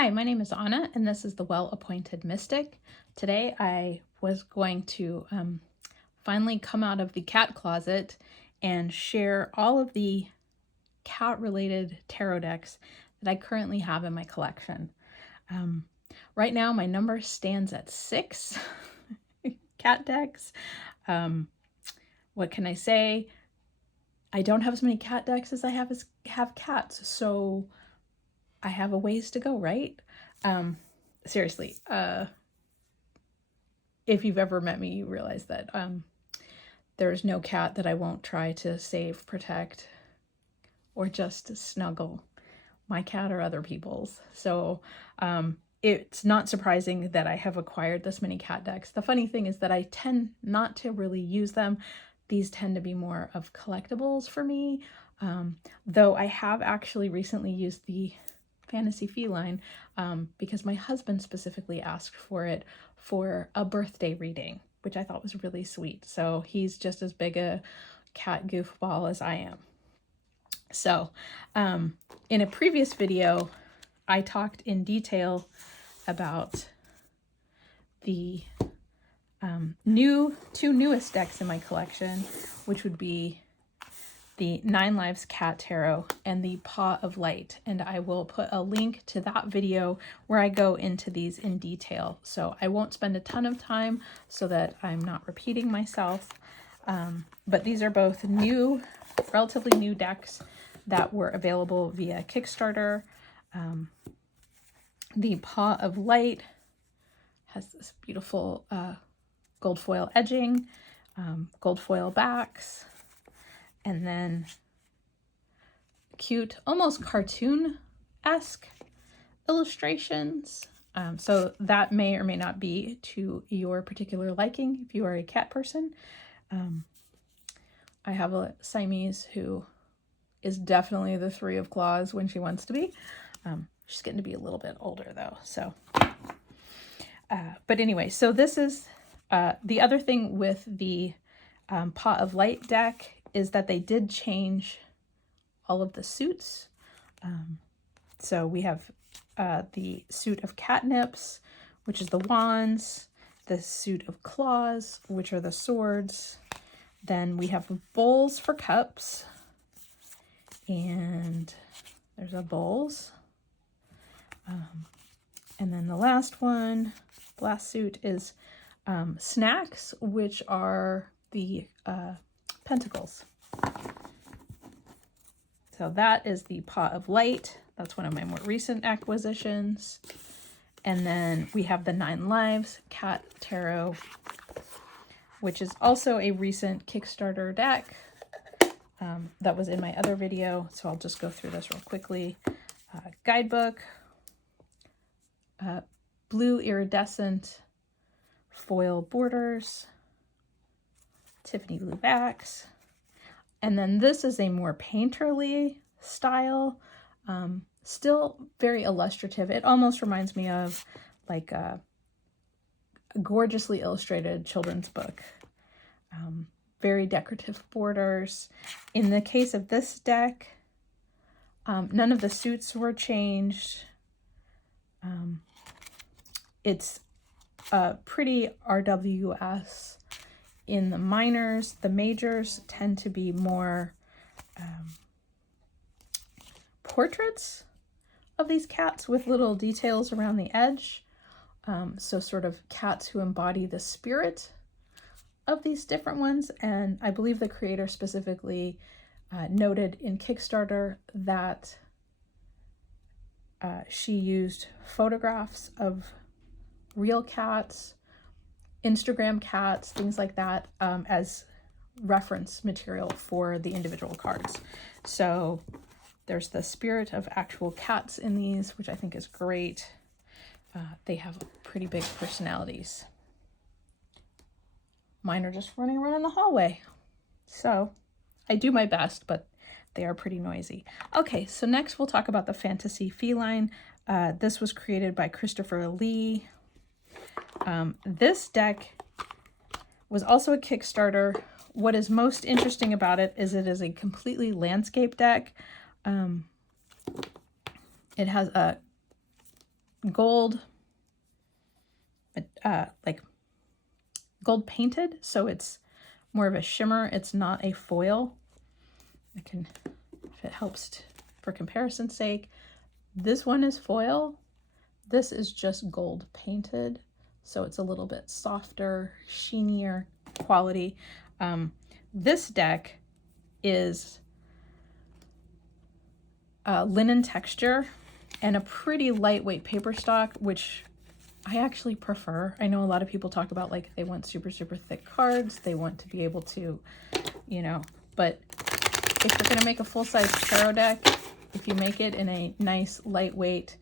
Hi, my name is Anna, and this is the Well-Appointed Mystic. Today I was going to finally come out of the cat closet and share all of the cat-related tarot decks that I currently have in my collection. Right now my number stands at 6 cat decks. What can I say? I don't have as many cat decks as I have cats, so I have a ways to go, right? Seriously, if you've ever met me, you realize that there's no cat that I won't try to save, protect, or just snuggle, my cat or other people's. So it's not surprising that I have acquired this many cat decks. The funny thing is that I tend not to really use them. These tend to be more of collectibles for me, though I have actually recently used the Fantasy Feline because my husband specifically asked for it for a birthday reading, which I thought was really sweet. So he's just as big a cat goofball as I am. So in a previous video, I talked in detail about the two newest decks in my collection, which would be the 9 Lives Cat Tarot and the Paw of Light, and I will put a link to that video where I go into these in detail. So I won't spend a ton of time so that I'm not repeating myself, but these are both new, relatively new decks that were available via Kickstarter. The Paw of Light has this beautiful gold foil edging, gold foil backs, and then cute, almost cartoon-esque illustrations. So that may or may not be to your particular liking if you are a cat person. I have a Siamese who is definitely the 3 of claws when she wants to be. She's getting to be a little bit older though, so. But anyway, so this is the other thing with the Paw of Light deck is that they did change all of the suits. So we have the suit of catnips, which is the wands, the suit of claws, which are the swords. Then we have bowls for cups, and there's a bowls. And then the last one, the last suit is snacks, which are the pentacles. So that is the Paw of Light. That's one of my more recent acquisitions. And then we have the 9 Lives Cat Tarot, which is also a recent Kickstarter deck that was in my other video. So I'll just go through this real quickly. Guidebook, blue iridescent foil borders, Tiffany blue backs, and then this is a more painterly style, still very illustrative. It almost reminds me of like a gorgeously illustrated children's book. Very decorative borders. In the case of this deck, none of the suits were changed. It's pretty RWS in the minors. The majors tend to be more portraits of these cats with little details around the edge. So sort of cats who embody the spirit of these different ones. And I believe the creator specifically noted in Kickstarter that she used photographs of real cats, Instagram cats, things like that, as reference material for the individual cards. So there's the spirit of actual cats in these, which I think is great. They have pretty big personalities. Mine are just running around in the hallway. So I do my best, but they are pretty noisy. Okay, so next we'll talk about the Fantasy Feline. This was created by Christopher Lee. This deck was also a Kickstarter. What is most interesting about it is a completely landscape deck. It has a gold, like gold painted, so it's more of a shimmer. It's not a foil. I can, if it helps for comparison's sake, this one is foil. This is just gold painted, so it's a little bit softer, sheenier quality. This deck is linen texture and a pretty lightweight paper stock, which I actually prefer. I know a lot of people talk about like they want super, super thick cards. They want to be able to, you know, but if you're going to make a full-size tarot deck, if you make it in a nice, lightweight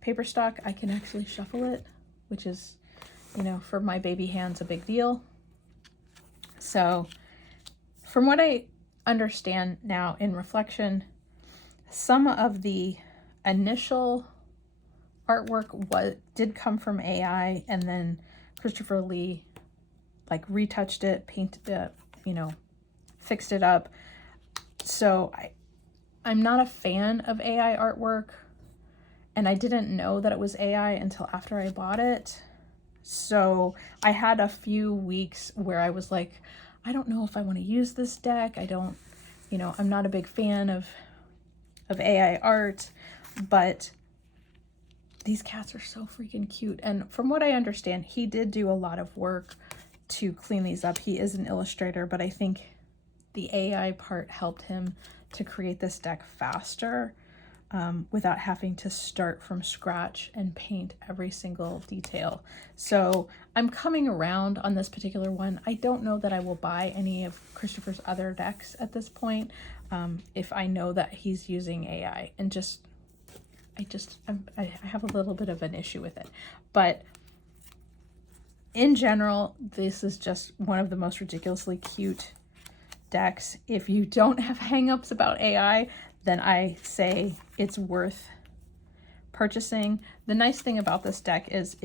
paper stock, I can actually shuffle it, which is, you know, for my baby hands, a big deal. So from what I understand now in reflection, some of the initial artwork did come from AI, and then Christopher Lee like retouched it, painted it, you know, fixed it up. So I'm not a fan of AI artwork, and I didn't know that it was AI until after I bought it. So I had a few weeks where I was like, I don't know if I want to use this deck. I don't, you know, I'm not a big fan of AI art, but these cats are so freaking cute. And from what I understand, he did do a lot of work to clean these up. He is an illustrator, but I think the AI part helped him to create this deck faster, without having to start from scratch and paint every single detail. So I'm coming around on this particular one. I don't know that I will buy any of Christopher's other decks at this point, if I know that he's using AI, and I have a little bit of an issue with it. But in general, this is just one of the most ridiculously cute decks. If you don't have hangups about AI, then I say it's worth purchasing. The nice thing about this deck is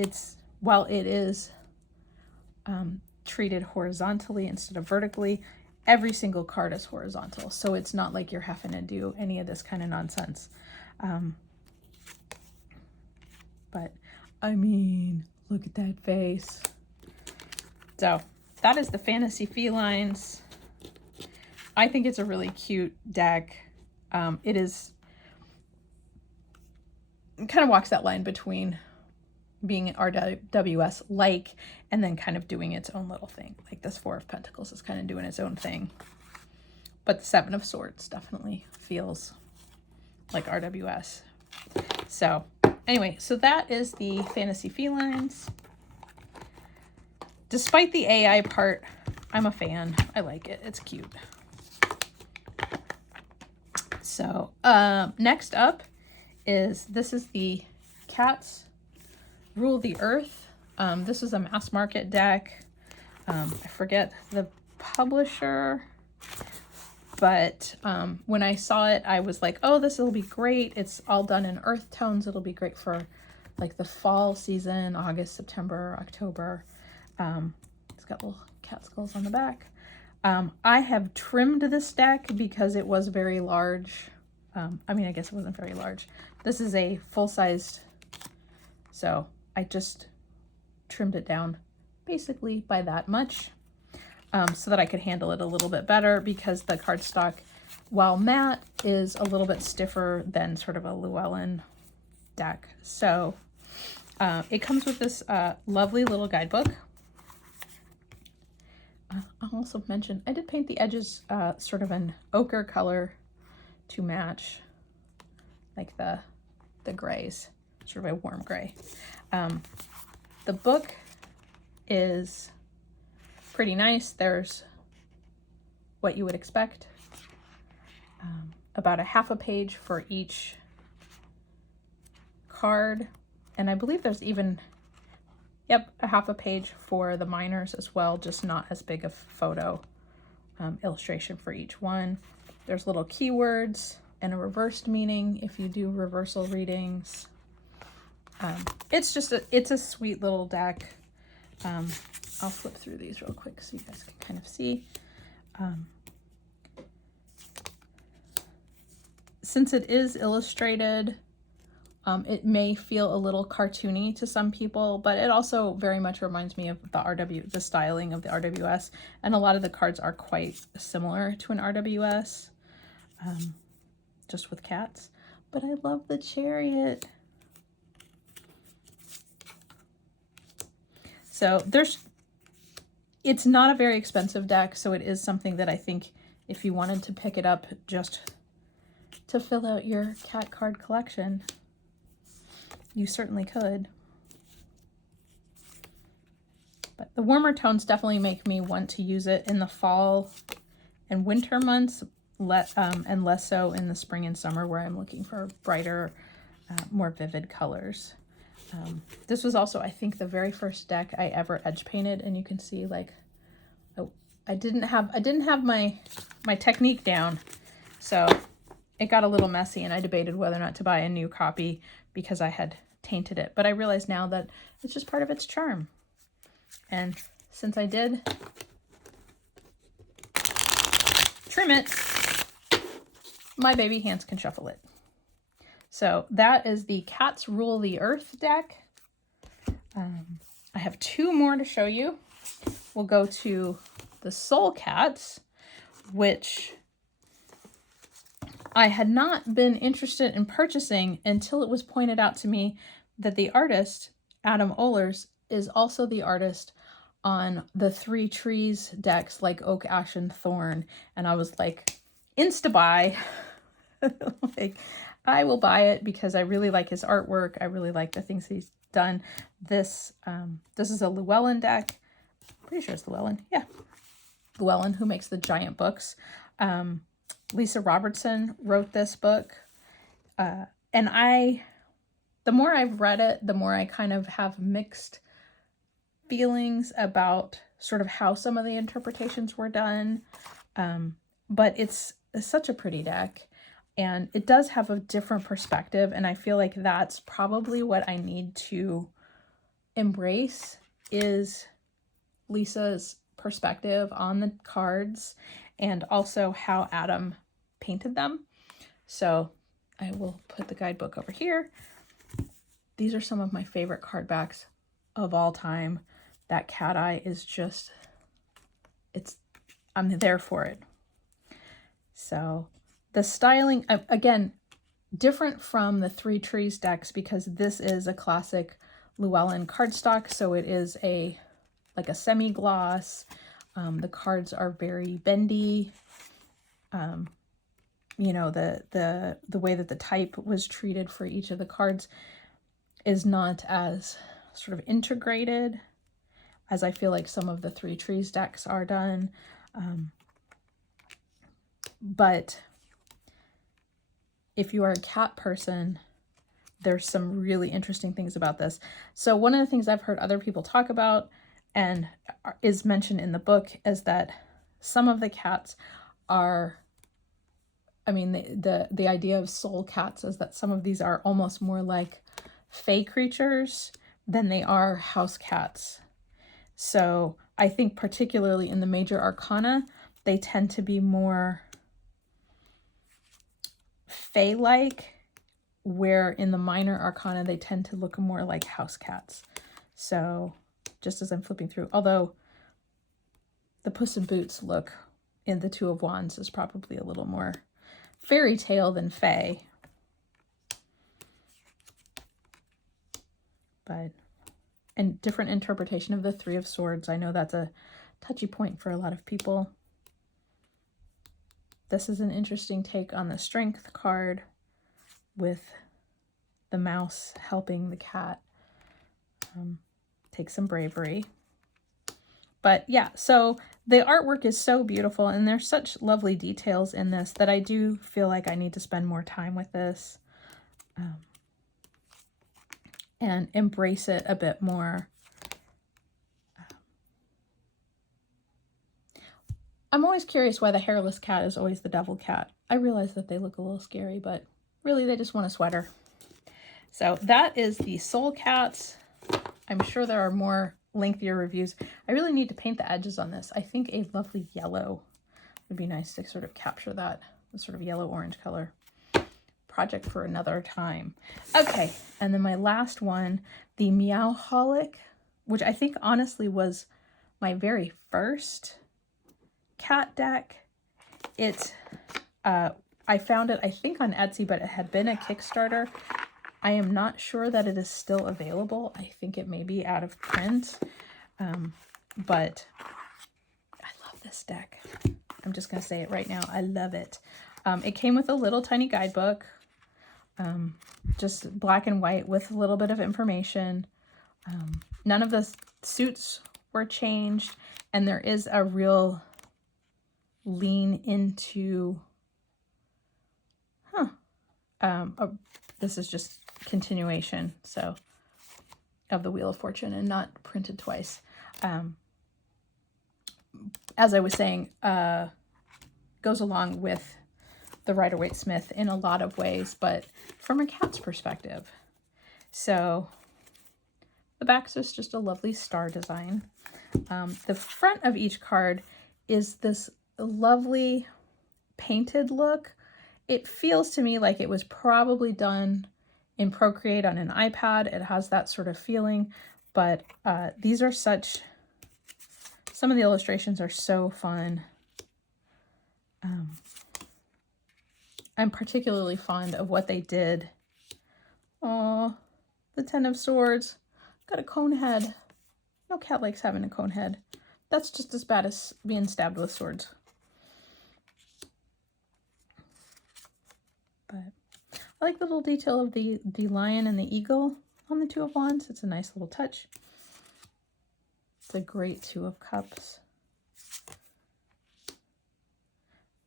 while it is treated horizontally instead of vertically, every single card is horizontal. So it's not like you're having to do any of this kind of nonsense. But I mean, look at that face. So that is the Fantasy Felines. I think it's a really cute deck. It kind of walks that line between being an RWS-like and then kind of doing its own little thing. Like this Four of Pentacles is kind of doing its own thing. But the Seven of Swords definitely feels like RWS. So anyway, so that is the Fantasy Felines. Despite the AI part, I'm a fan. I like it. It's cute. So next up is, this is the Cats Rule the Earth. This is a mass market deck. I forget the publisher, but when I saw it, I was like, oh, this will be great. It's all done in earth tones. It'll be great for like the fall season, August, September, October. It's got little cat skulls on the back. I have trimmed this deck because it was very large. I mean, I guess it wasn't very large. This is a full-sized, so I just trimmed it down basically by that much, so that I could handle it a little bit better, because the cardstock, while matte, is a little bit stiffer than sort of a Llewellyn deck. So it comes with this lovely little guidebook. I'll also mention, I did paint the edges sort of an ochre color to match like the grays, sort of a warm gray. The book is pretty nice. There's what you would expect, about a half a page for each card, and I believe there's even, yep, a half a page for the minors as well, just not as big a photo illustration for each one. There's little keywords and a reversed meaning if you do reversal readings. It's just it's a sweet little deck. I'll flip through these real quick so you guys can kind of see. Since it is illustrated, It may feel a little cartoony to some people, but it also very much reminds me of the styling of the RWS, and a lot of the cards are quite similar to an RWS, just with cats. But I love the Chariot. So it's not a very expensive deck, so it is something that I think if you wanted to pick it up just to fill out your cat card collection, you certainly could. But the warmer tones definitely make me want to use it in the fall and winter months, and less so in the spring and summer where I'm looking for brighter, more vivid colors. This was also, I think, the very first deck I ever edge painted, and you can see like, oh, I didn't have my technique down, so it got a little messy, and I debated whether or not to buy a new copy because I had tainted it. But I realize now that it's just part of its charm. And since I did trim it, my baby hands can shuffle it. So that is the Cats Rule the Earth deck. I have two more to show you. We'll go to the Soul Cats, which I had not been interested in purchasing until it was pointed out to me that the artist, Adam Ohlers, is also the artist on the Three Trees decks like Oak, Ash, and Thorn. And I was like, insta-buy. Like, I will buy it because I really like his artwork. I really like the things he's done. This is a Llewellyn deck. Pretty sure it's Llewellyn. Yeah. Llewellyn, who makes the giant books. Lisa Robertson wrote this book. And the more I've read it, the more I kind of have mixed feelings about sort of how some of the interpretations were done. But it's such a pretty deck, and it does have a different perspective. And I feel like that's probably what I need to embrace, is Lisa's perspective on the cards and also how Adam painted them. So I will put the guidebook over here. These are some of my favorite card backs of all time. That cat eye is just, I'm there for it. So the styling, again, different from the Three Trees decks because this is a classic Llewellyn cardstock. So it is like a semi-gloss. The cards are very bendy. You know, the way that the type was treated for each of the cards is not as sort of integrated as I feel like some of the Three Trees decks are done. But if you are a cat person, there's some really interesting things about this. So one of the things I've heard other people talk about and is mentioned in the book is that some of the cats are, I mean, the idea of soul cats is that some of these are almost more like fey creatures than they are house cats. So I think particularly in the major arcana, they tend to be more fey-like, where in the minor arcana, they tend to look more like house cats. So just as I'm flipping through, although the Puss in Boots look in the Two of Wands is probably a little more fairy tale than fey. But, and different interpretation of the Three of Swords. I know that's a touchy point for a lot of people. This is an interesting take on the Strength card with the mouse helping the cat. Take some bravery. But yeah, so the artwork is so beautiful and there's such lovely details in this that I do feel like I need to spend more time with this and embrace it a bit more. I'm always curious why the hairless cat is always the devil cat. I realize that they look a little scary, but really they just want a sweater. So that is the Soul Cats. I'm sure there are more lengthier reviews. I really need to paint the edges on this. I think a lovely yellow would be nice to sort of capture that, the sort of yellow-orange color. project for another time. Okay, and then my last one, the Meowholic, which I think honestly was my very first cat deck. I found it, I think, on Etsy, but it had been a Kickstarter. I am not sure that it is still available. I think it may be out of print, but I love this deck. I'm just going to say it right now. I love it. It came with a little tiny guidebook, just black and white with a little bit of information. None of the suits were changed, and there is a real lean into, this is just continuation, so, of the Wheel of Fortune and not printed twice. As I was saying, goes along with the Rider-Waite-Smith in a lot of ways, but from a cat's perspective. So the back is just a lovely star design. The front of each card is this lovely painted look. It feels to me like it was probably done in Procreate on an iPad. It has that sort of feeling, but these are such, some of the illustrations are so fun. I'm particularly fond of what they did. Oh, the Ten of Swords got a cone head. No cat likes having a cone head. That's just as bad as being stabbed with swords. But I like the little detail of the lion and the eagle on the Two of Wands. It's a nice little touch. It's a great Two of Cups.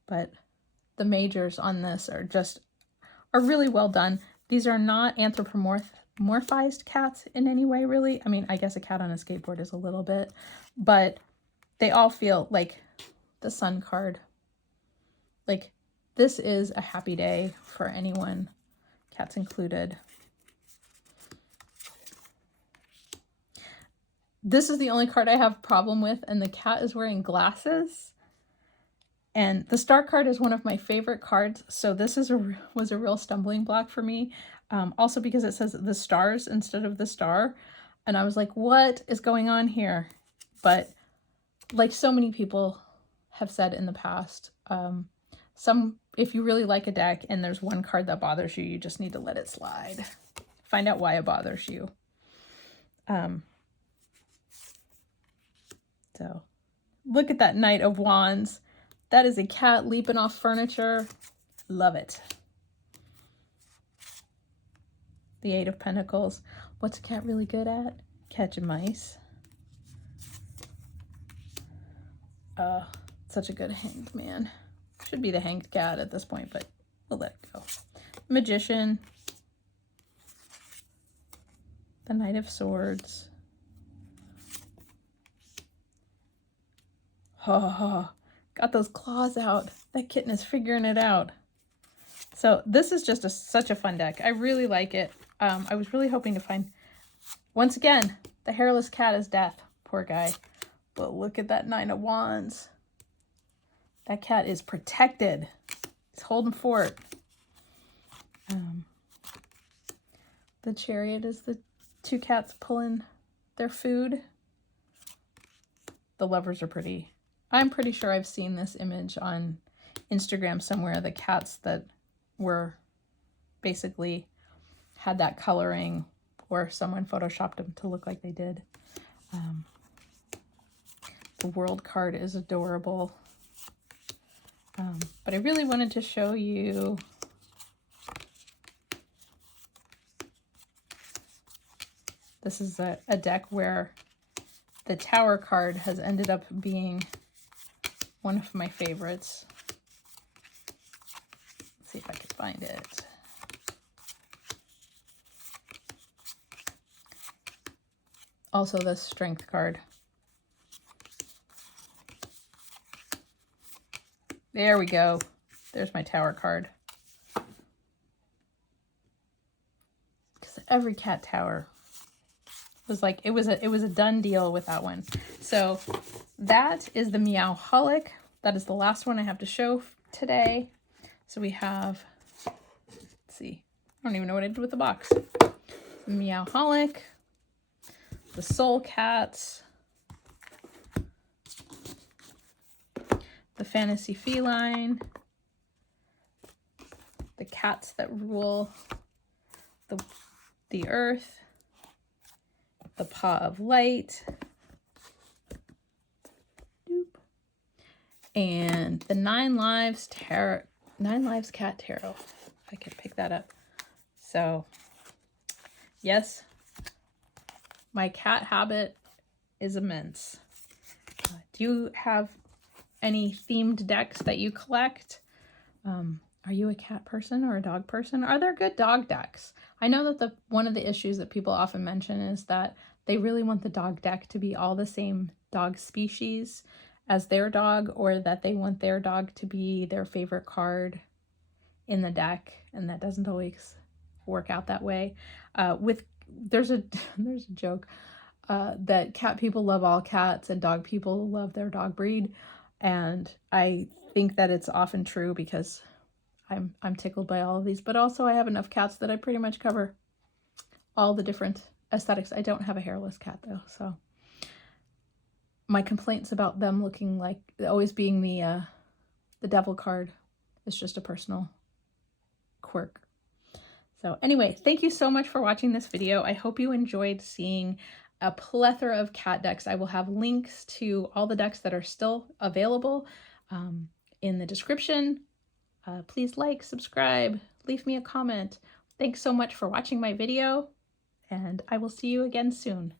But the majors on this are really well done. These are not anthropomorphized cats in any way, really. I mean, I guess a cat on a skateboard is a little bit, but they all feel like the Sun card. Like, this is a happy day for anyone, cats included. This is the only card I have a problem with, and the cat is wearing glasses. And the Star card is one of my favorite cards, so this was a real stumbling block for me. Also because it says the stars instead of the star. And I was like, what is going on here? But like so many people have said in the past, if you really like a deck and there's one card that bothers you, you just need to let it slide. Find out why it bothers you. So look at that Knight of Wands. That is a cat leaping off furniture. Love it. The Eight of Pentacles. What's a cat really good at? Catching mice. Such a good hanged man. Should be the hanged cat at this point, but we'll let it go. Magician. The Knight of Swords. Oh, got those claws out. That kitten is figuring it out. So this is just such a fun deck. I really like it. I was really hoping to find, once again, the hairless cat is death. Poor guy. But look at that Nine of Wands. That cat is protected. He's holding fort. The Chariot is the two cats pulling their food. The lovers are pretty. I'm pretty sure I've seen this image on Instagram somewhere. The cats that were basically had that coloring, or someone photoshopped them to look like they did. The World card is adorable. But I really wanted to show you this is a deck where the Tower card has ended up being one of my favorites. Let's see if I can find it. Also the Strength card. There we go. There's my Tower card. Because every cat tower was like, it was a done deal with that one. So that is the Meowholic. That is the last one I have to show today. So we have, let's see. I don't even know what I did with the box. Meowholic, the Soul Cats, the Fantasy Feline, the Cats That Rule the Earth, the Paw of Light, and the 9 Lives Cat Tarot, if I could pick that up. So yes, my cat habit is immense. Do you have any themed decks that you collect? Are you a cat person or a dog person? Are there good dog decks? I know that one of the issues that people often mention is that they really want the dog deck to be all the same dog species as their dog, or that they want their dog to be their favorite card in the deck, and that doesn't always work out that way. There's a joke that cat people love all cats and dog people love their dog breed, and I think that it's often true because I'm tickled by all of these, but also I have enough cats that I pretty much cover all the different aesthetics. I don't have a hairless cat though, so my complaints about them looking like always being the devil card is just a personal quirk. So anyway, thank you so much for watching this video. I hope you enjoyed seeing a plethora of cat decks. I will have links to all the decks that are still available in the description. Please like, subscribe, leave me a comment. Thanks so much for watching my video, and I will see you again soon.